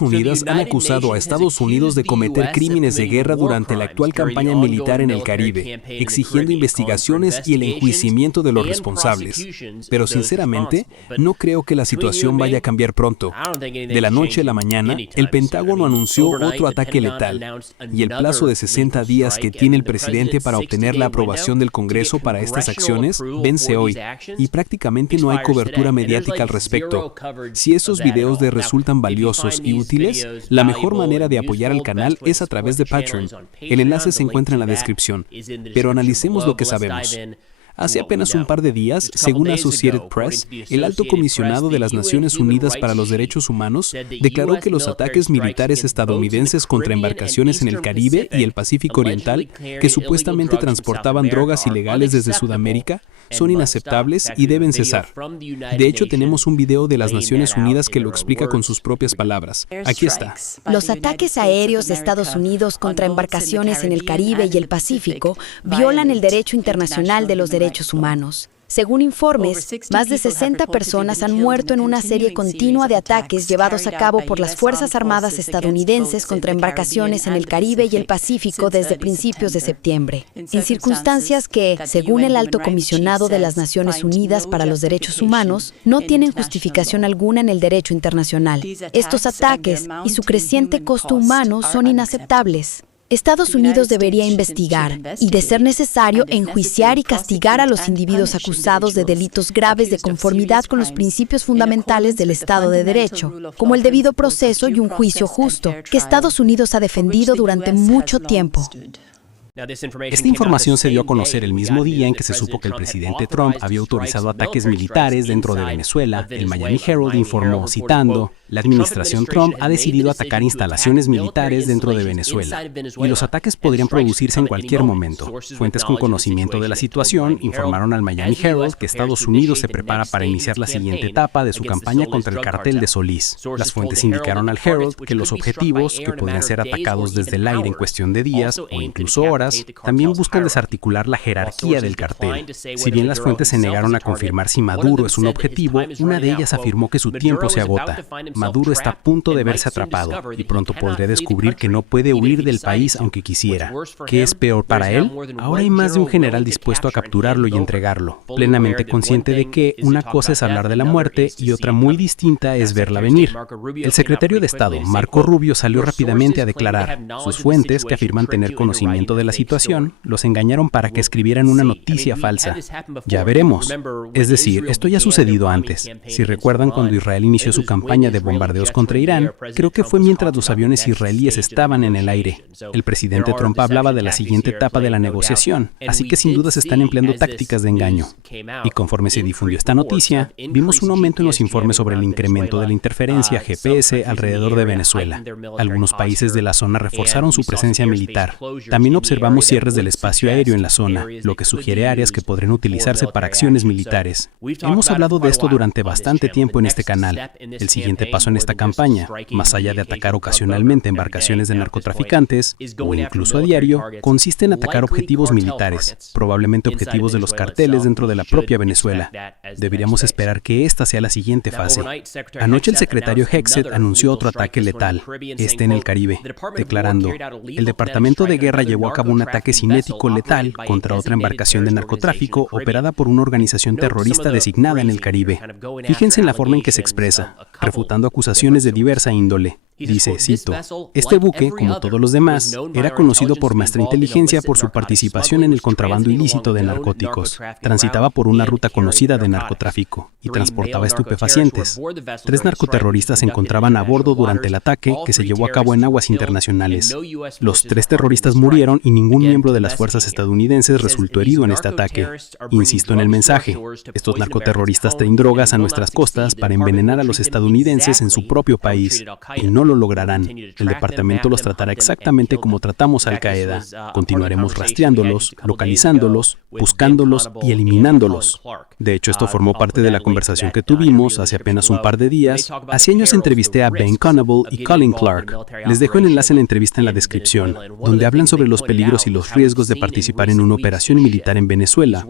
Unidas han acusado a Estados Unidos de cometer crímenes de guerra durante la actual campaña militar en el Caribe, exigiendo investigaciones y el enjuiciamiento de los responsables. Pero sinceramente, no creo que la situación vaya a cambiar pronto. De la noche a la mañana, el Pentágono anunció otro ataque letal, y el plazo de 60 días que tiene el presidente para obtener la aprobación del Congreso para estas acciones vence hoy, y prácticamente no hay cobertura mediática al respecto. Si esos videos les resultan valiosos y útiles, la mejor manera de apoyar al canal es a través de Patreon. El enlace se encuentra en la descripción. Pero analicemos lo que sabemos. Hace apenas un par de días, según Associated Press, el alto comisionado de las Naciones Unidas para los Derechos Humanos declaró que los ataques militares estadounidenses contra embarcaciones en el Caribe y el Pacífico Oriental, que supuestamente transportaban drogas ilegales desde Sudamérica, son inaceptables y deben cesar. De hecho, tenemos un video de las Naciones Unidas que lo explica con sus propias palabras. Aquí está. Los ataques aéreos de Estados Unidos contra embarcaciones en el Caribe y el Pacífico violan el derecho internacional de los derechos humanos. Según informes, más de 60 personas han muerto en una serie continua de ataques llevados a cabo por las Fuerzas Armadas estadounidenses contra embarcaciones en el Caribe y el Pacífico desde principios de septiembre, en circunstancias que, según el alto comisionado de las Naciones Unidas para los Derechos Humanos, no tienen justificación alguna en el derecho internacional. Estos ataques y su creciente costo humano son inaceptables. Estados Unidos debería investigar y, de ser necesario, enjuiciar y castigar a los individuos acusados de delitos graves de conformidad con los principios fundamentales del Estado de Derecho, como el debido proceso y un juicio justo, que Estados Unidos ha defendido durante mucho tiempo. Esta información se dio a conocer el mismo día en que se supo que el presidente Trump había autorizado ataques militares dentro de Venezuela. El Miami Herald informó, citando, la administración Trump ha decidido atacar instalaciones militares dentro de Venezuela, y los ataques podrían producirse en cualquier momento. Fuentes con conocimiento de la situación informaron al Miami Herald que Estados Unidos se prepara para iniciar la siguiente etapa de su campaña contra el cartel de Solís. Las fuentes indicaron al Herald que los objetivos, que podrían ser atacados desde el aire en cuestión de días o incluso horas, también buscan desarticular la jerarquía del cartel. Si bien las fuentes se negaron a confirmar si Maduro es un objetivo, una de ellas afirmó que su tiempo se agota. Maduro está a punto de verse atrapado y pronto podría descubrir que no puede huir del país aunque quisiera. ¿Qué es peor para él? Ahora hay más de un general dispuesto a capturarlo y entregarlo, plenamente consciente de que una cosa es hablar de la muerte y otra muy distinta es verla venir. El secretario de Estado, Marco Rubio, salió rápidamente a declarar. Sus fuentes, que afirman tener conocimiento de la situación, los engañaron para que escribieran una noticia falsa. Ya veremos. Es decir, esto ya ha sucedido antes. Si recuerdan, cuando Israel inició su campaña de bombardeos contra Irán, creo que fue mientras los aviones israelíes estaban en el aire. El presidente Trump hablaba de la siguiente etapa de la negociación, así que sin duda se están empleando tácticas de engaño. Y conforme se difundió esta noticia, vimos un aumento en los informes sobre el incremento de la interferencia GPS alrededor de Venezuela. Algunos países de la zona reforzaron su presencia militar. También observamos cierres del espacio aéreo en la zona, lo que sugiere áreas que podrían utilizarse para acciones militares. Hemos hablado de esto durante bastante tiempo en este canal. El siguiente paso en esta campaña, más allá de atacar ocasionalmente embarcaciones de narcotraficantes, o incluso a diario, consiste en atacar objetivos militares, probablemente objetivos de los carteles dentro de la propia Venezuela. Deberíamos esperar que esta sea la siguiente fase. Anoche el secretario Hegseth anunció otro ataque letal, este en el Caribe, declarando, el Departamento de Guerra llevó a cabo un ataque cinético letal contra otra embarcación de narcotráfico operada por una organización terrorista designada en el Caribe. Fíjense en la forma en que se expresa, refutando acusaciones de diversa índole. Dice, cito, este buque, como todos los demás, era conocido por nuestra inteligencia por su participación en el contrabando ilícito de narcóticos. Transitaba por una ruta conocida de narcotráfico y transportaba estupefacientes. 3 narcoterroristas se encontraban a bordo durante el ataque que se llevó a cabo en aguas internacionales. Los 3 terroristas murieron y ningún miembro de las fuerzas estadounidenses resultó herido en este ataque. Insisto en el mensaje, estos narcoterroristas traen drogas a nuestras costas para envenenar a los estadounidenses en su propio país, y no lo lograrán. El departamento los tratará exactamente como tratamos a Al-Qaeda. Continuaremos rastreándolos, localizándolos, buscándolos y eliminándolos. De hecho, esto formó parte de la conversación que tuvimos hace apenas un par de días. Hace años entrevisté a Ben Conable y Colin Clark. Les dejo el enlace en la entrevista en la descripción, donde hablan sobre los peligros peligros y los riesgos de participar en una operación militar en Venezuela.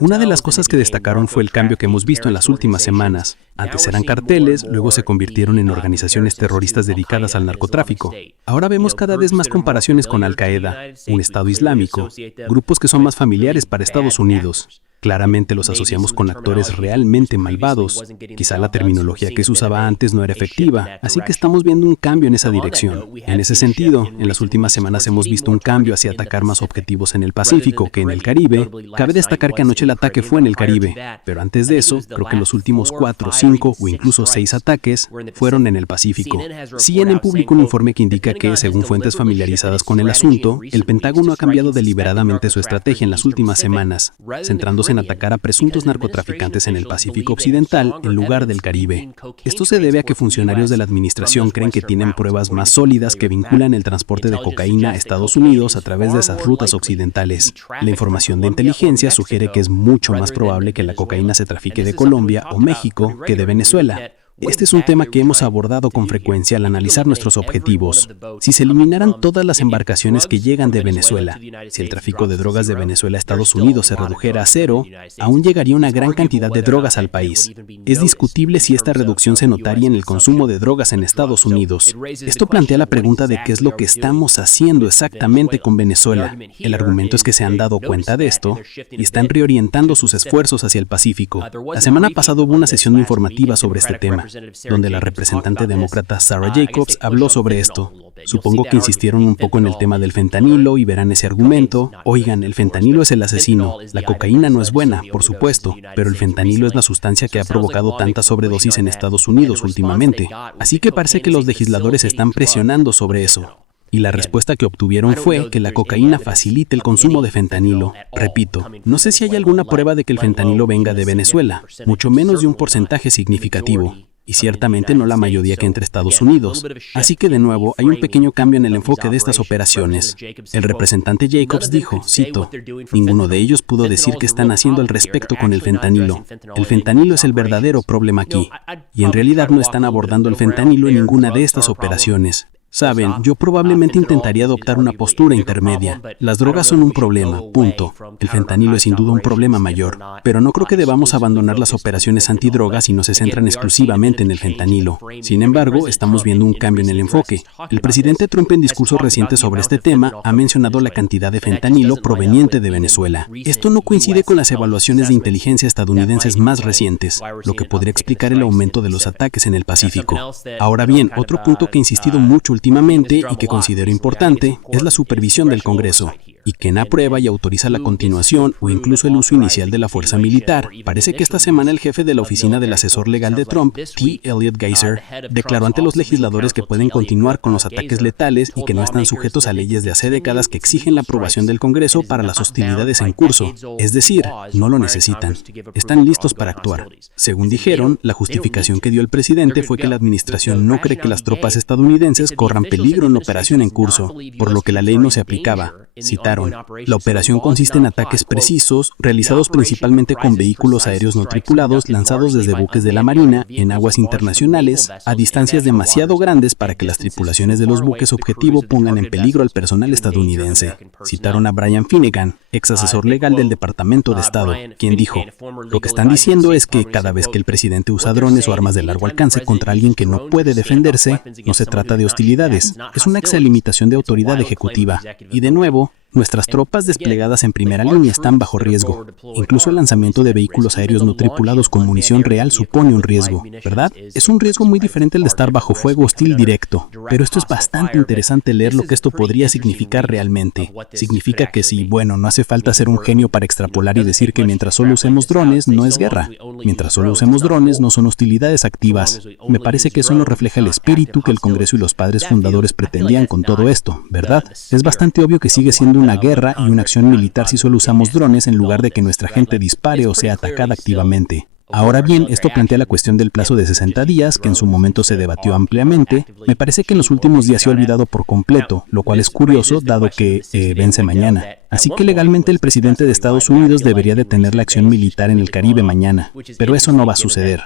Una de las cosas que destacaron fue el cambio que hemos visto en las últimas semanas. Antes eran carteles, luego se convirtieron en organizaciones terroristas dedicadas al narcotráfico. Ahora vemos cada vez más comparaciones con Al-Qaeda, un Estado Islámico, grupos que son más familiares para Estados Unidos. Claramente los asociamos con actores realmente malvados. Quizá la terminología que se usaba antes no era efectiva, así que estamos viendo un cambio en esa dirección. En ese sentido, en las últimas semanas hemos visto un cambio hacia atacar más objetivos en el Pacífico que en el Caribe. Cabe destacar que anoche el ataque fue en el Caribe, pero antes de eso, creo que los últimos 4, 5 o incluso 6 ataques fueron en el Pacífico. CNN publicó un informe que indica que, según fuentes familiarizadas con el asunto, el Pentágono ha cambiado deliberadamente su estrategia en las últimas semanas, centrándose en atacar a presuntos narcotraficantes en el Pacífico Occidental en lugar del Caribe. Esto se debe a que funcionarios de la administración creen que tienen pruebas más sólidas que vinculan el transporte de cocaína a Estados Unidos a través de esas rutas occidentales. La información de inteligencia sugiere que es mucho más probable que la cocaína se trafique de Colombia o México que de Venezuela. Este es un tema que hemos abordado con frecuencia al analizar nuestros objetivos. Si se eliminaran todas las embarcaciones que llegan de Venezuela, si el tráfico de drogas de Venezuela a Estados Unidos se redujera a 0, aún llegaría una gran cantidad de drogas al país. Es discutible si esta reducción se notaría en el consumo de drogas en Estados Unidos. Esto plantea la pregunta de qué es lo que estamos haciendo exactamente con Venezuela. El argumento es que se han dado cuenta de esto y están reorientando sus esfuerzos hacia el Pacífico. La semana pasada hubo una sesión informativa sobre este tema, donde la representante demócrata Sarah Jacobs habló sobre esto. Supongo que insistieron un poco en el tema del fentanilo y verán ese argumento. Oigan, el fentanilo es el asesino. La cocaína no es buena, por supuesto, pero el fentanilo es la sustancia que ha provocado tanta sobredosis en Estados Unidos últimamente. Así que parece que los legisladores están presionando sobre eso. Y la respuesta que obtuvieron fue que la cocaína facilita el consumo de fentanilo. Repito, no sé si hay alguna prueba de que el fentanilo venga de Venezuela, mucho menos de un porcentaje significativo. Y ciertamente no la mayoría que entre Estados Unidos. Así que de nuevo hay un pequeño cambio en el enfoque de estas operaciones. El representante Jacobs dijo, cito, ninguno de ellos pudo decir qué están haciendo al respecto con el fentanilo. El fentanilo es el verdadero problema aquí. Y en realidad no están abordando el fentanilo en ninguna de estas operaciones. Saben, yo probablemente intentaría adoptar una postura intermedia. Las drogas son un problema, punto. El fentanilo es sin duda un problema mayor, pero no creo que debamos abandonar las operaciones antidrogas si no se centran exclusivamente en el fentanilo. Sin embargo, estamos viendo un cambio en el enfoque. El presidente Trump en discursos recientes sobre este tema ha mencionado la cantidad de fentanilo proveniente de Venezuela. Esto no coincide con las evaluaciones de inteligencia estadounidenses más recientes, lo que podría explicar el aumento de los ataques en el Pacífico. Ahora bien, otro punto que he insistido mucho últimamente y que considero importante es la supervisión del Congreso, y quien aprueba y autoriza la continuación o incluso el uso inicial de la fuerza militar. Parece que esta semana el jefe de la oficina del asesor legal de Trump, T. Elliot Geiser, declaró ante los legisladores que pueden continuar con los ataques letales y que no están sujetos a leyes de hace décadas que exigen la aprobación del Congreso para las hostilidades en curso. Es decir, no lo necesitan. Están listos para actuar. Según dijeron, la justificación que dio el presidente fue que la administración no cree que las tropas estadounidenses corran peligro en la operación en curso, por lo que la ley no se aplicaba. Citaron, la operación consiste en ataques precisos, realizados principalmente con vehículos aéreos no tripulados lanzados desde buques de la Marina en aguas internacionales a distancias demasiado grandes para que las tripulaciones de los buques objetivo pongan en peligro al personal estadounidense. Citaron a Brian Finnegan, ex asesor legal del Departamento de Estado, quien dijo, lo que están diciendo es que cada vez que el presidente usa drones o armas de largo alcance contra alguien que no puede defenderse, no se trata de hostilidades, es una exalimitación de autoridad ejecutiva. Y de nuevo, nuestras tropas desplegadas en primera línea están bajo riesgo. Incluso el lanzamiento de vehículos aéreos no tripulados con munición real supone un riesgo, ¿verdad? Es un riesgo muy diferente al de estar bajo fuego hostil directo. Pero esto es bastante interesante leer lo que esto podría significar realmente. Significa que si, bueno, no hace falta ser un genio para extrapolar y decir que mientras solo usemos drones no es guerra. Mientras solo usemos drones no son hostilidades activas. Me parece que eso no refleja el espíritu que el Congreso y los padres fundadores pretendían con todo esto, ¿verdad? Es bastante obvio que sigue siendo una guerra y una acción militar si solo usamos drones en lugar de que nuestra gente dispare o sea atacada activamente. Ahora bien, esto plantea la cuestión del plazo de 60 días, que en su momento se debatió ampliamente. Me parece que en los últimos días se ha olvidado por completo, lo cual es curioso, dado que vence mañana. Así que legalmente el presidente de Estados Unidos debería detener la acción militar en el Caribe mañana, pero eso no va a suceder.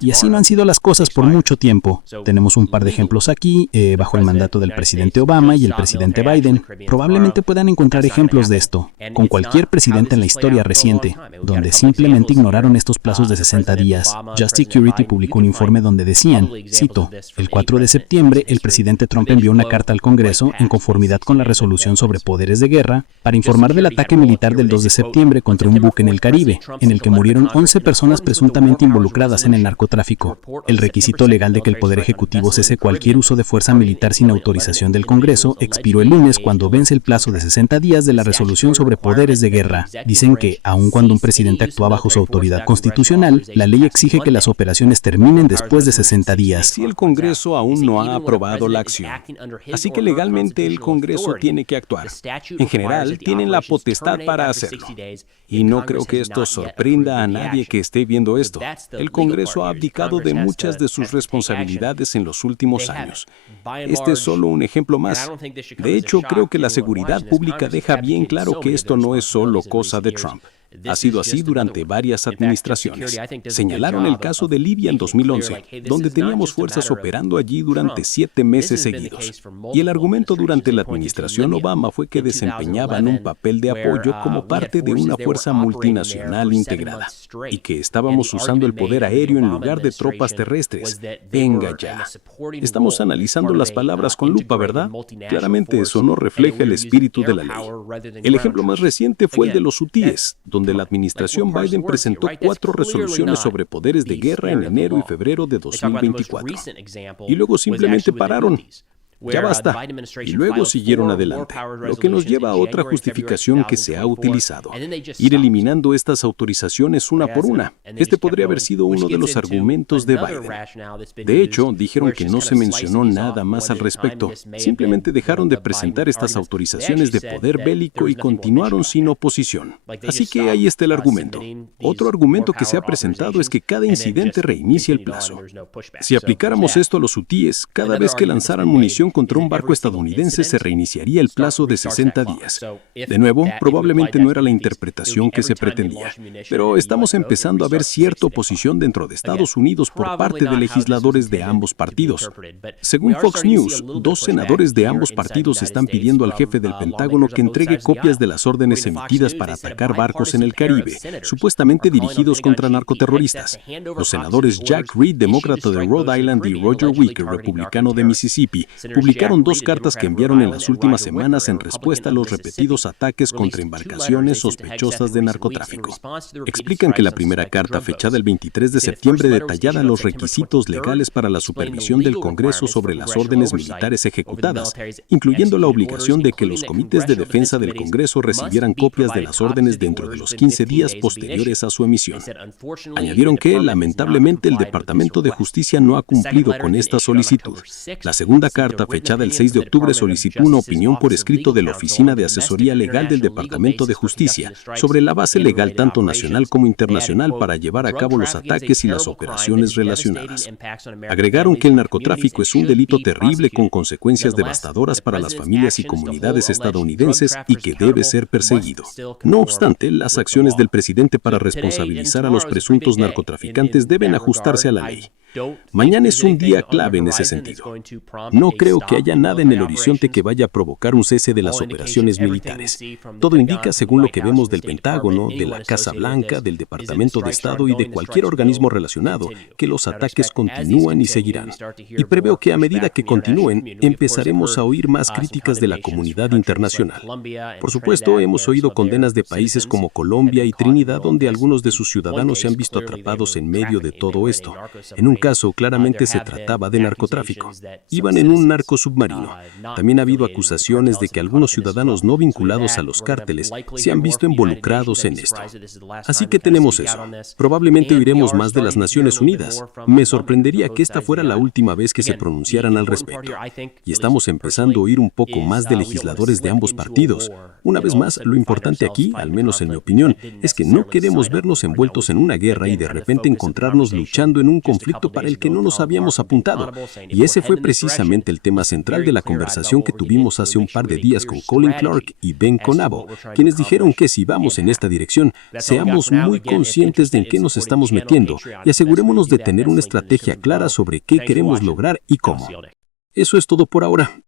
Y así no han sido las cosas por mucho tiempo. Tenemos un par de ejemplos aquí, bajo el mandato del presidente Obama y el presidente Biden. Probablemente puedan encontrar ejemplos de esto, con cualquier presidente en la historia reciente, donde simplemente ignoraron estos plazos de 60 días. Just Security publicó un informe donde decían, cito, el 4 de septiembre, el presidente Trump envió una carta al Congreso en conformidad con la resolución sobre poderes de guerra para informar del ataque militar del 2 de septiembre contra un buque en el Caribe, en el que murieron 11 personas presuntamente involucradas en el narcotráfico. El requisito legal de que el Poder Ejecutivo cese cualquier uso de fuerza militar sin autorización del Congreso expiró el lunes cuando vence el plazo de 60 días de la resolución sobre poderes de guerra. Dicen que, aun cuando un presidente actúa bajo su autoridad constitucional, la ley exige que las operaciones terminen después de 60 días. Si el Congreso aún no ha aprobado la acción, así que legalmente el Congreso tiene que actuar. En general, tienen la potestad para hacerlo. Y no creo que esto sorprenda a nadie que esté viendo esto. El Congreso ha abdicado de muchas de sus responsabilidades en los últimos años. Este es solo un ejemplo más. De hecho, creo que la seguridad pública deja bien claro que esto no es solo cosa de Trump. Ha sido así durante varias administraciones. Señalaron el caso de Libia en 2011, donde teníamos fuerzas operando allí durante 7 meses seguidos. Y el argumento durante la administración Obama fue que desempeñaban un papel de apoyo como parte de una fuerza multinacional integrada, y que estábamos usando el poder aéreo en lugar de tropas terrestres. Venga ya. Estamos analizando las palabras con lupa, ¿verdad? Claramente eso no refleja el espíritu de la ley. El ejemplo más reciente fue el de los hutíes, donde la administración Biden presentó 4 resoluciones sobre poderes de guerra en enero y febrero de 2024. Y luego simplemente pararon. Ya basta. Y luego siguieron adelante, lo que nos lleva a otra justificación que se ha utilizado: ir eliminando estas autorizaciones una por una. Este podría haber sido uno de los argumentos de Biden. De hecho, dijeron que no se mencionó nada más al respecto. Simplemente dejaron de presentar estas autorizaciones de poder bélico y continuaron sin oposición. Así que ahí está el argumento. Otro argumento que se ha presentado es que cada incidente reinicia el plazo. Si aplicáramos esto a los hutíes, cada vez que lanzaran munición contra un barco estadounidense se reiniciaría el plazo de 60 días. De nuevo, probablemente no era la interpretación que se pretendía, pero estamos empezando a ver cierta oposición dentro de Estados Unidos por parte de legisladores de ambos partidos. Según Fox News, 2 senadores de ambos partidos están pidiendo al jefe del Pentágono que entregue copias de las órdenes emitidas para atacar barcos en el Caribe, supuestamente dirigidos contra narcoterroristas. Los senadores Jack Reed, demócrata de Rhode Island, y Roger Wicker, republicano de Mississippi, publicaron 2 cartas que enviaron en las últimas semanas en respuesta a los repetidos ataques contra embarcaciones sospechosas de narcotráfico. Explican que la primera carta, fechada el 23 de septiembre, detallaba los requisitos legales para la supervisión del Congreso sobre las órdenes militares ejecutadas, incluyendo la obligación de que los comités de defensa del Congreso recibieran copias de las órdenes dentro de los 15 días posteriores a su emisión. Añadieron que, lamentablemente, el Departamento de Justicia no ha cumplido con esta solicitud. La segunda carta, fechada el 6 de octubre, solicitó una opinión por escrito de la Oficina de Asesoría Legal del Departamento de Justicia sobre la base legal tanto nacional como internacional para llevar a cabo los ataques y las operaciones relacionadas. Agregaron que el narcotráfico es un delito terrible con consecuencias devastadoras para las familias y comunidades estadounidenses y que debe ser perseguido. No obstante, las acciones del presidente para responsabilizar a los presuntos narcotraficantes deben ajustarse a la ley. Mañana es un día clave en ese sentido. No creo que haya nada en el horizonte que vaya a provocar un cese de las operaciones militares. Todo indica, según lo que vemos del Pentágono, de la Casa Blanca, del Departamento de Estado y de cualquier organismo relacionado, que los ataques continúan y seguirán. Y preveo que a medida que continúen, empezaremos a oír más críticas de la comunidad internacional. Por supuesto, hemos oído condenas de países como Colombia y Trinidad, donde algunos de sus ciudadanos se han visto atrapados en medio de todo esto. En un caso, claramente se trataba de narcotráfico. Iban en un narcosubmarino. También ha habido acusaciones de que algunos ciudadanos no vinculados a los cárteles se han visto involucrados en esto. Así que tenemos eso. Probablemente oiremos más de las Naciones Unidas. Me sorprendería que esta fuera la última vez que se pronunciaran al respecto. Y estamos empezando a oír un poco más de legisladores de ambos partidos. Una vez más, lo importante aquí, al menos en mi opinión, es que no queremos vernos envueltos en una guerra y de repente encontrarnos luchando en un conflicto para el que no nos habíamos apuntado. Y ese fue precisamente el tema central de la conversación que tuvimos hace un par de días con Colin Clark y Ben Conabo, quienes dijeron que si vamos en esta dirección, seamos muy conscientes de en qué nos estamos metiendo y asegurémonos de tener una estrategia clara sobre qué queremos lograr y cómo. Eso es todo por ahora.